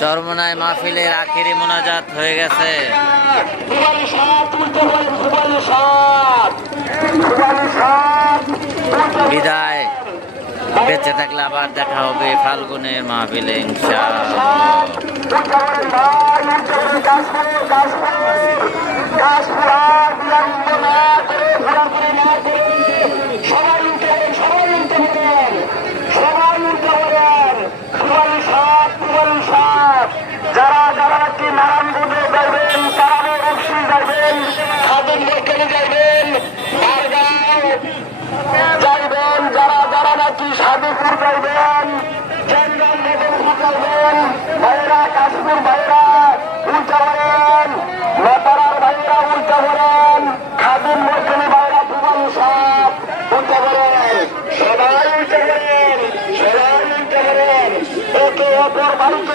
চরমোনাই মাহফিলের আখিরি মোনাজাত হয়ে গেছে। বিদায়, বেঁচে থাকলে আবার দেখা হবে ফাল্গুনের মাহফিলে যারা যারা কি নারায়ণগঞ্জে যাইবেন, তারা অবশ্যই যাইবেন, খাদিম বৈজ্ঞানিক যাইবেন, যাইবেন, যারা যারা নাকি সাধুপুর যাইবেন, চেঙ্গল নগরপুর যাইবেন, ভাইরা কাশপুর ভাইরা উল্টা করেন, নেতারার ভাইরা উল্টা করেন, খাদিম বৈজ্ঞানিক ভাইরা ভুবন সাপ উল্টা করেন, সবাই উল্টা করেন, সবাই উল্টা করেন, একে অপর বাড়িতে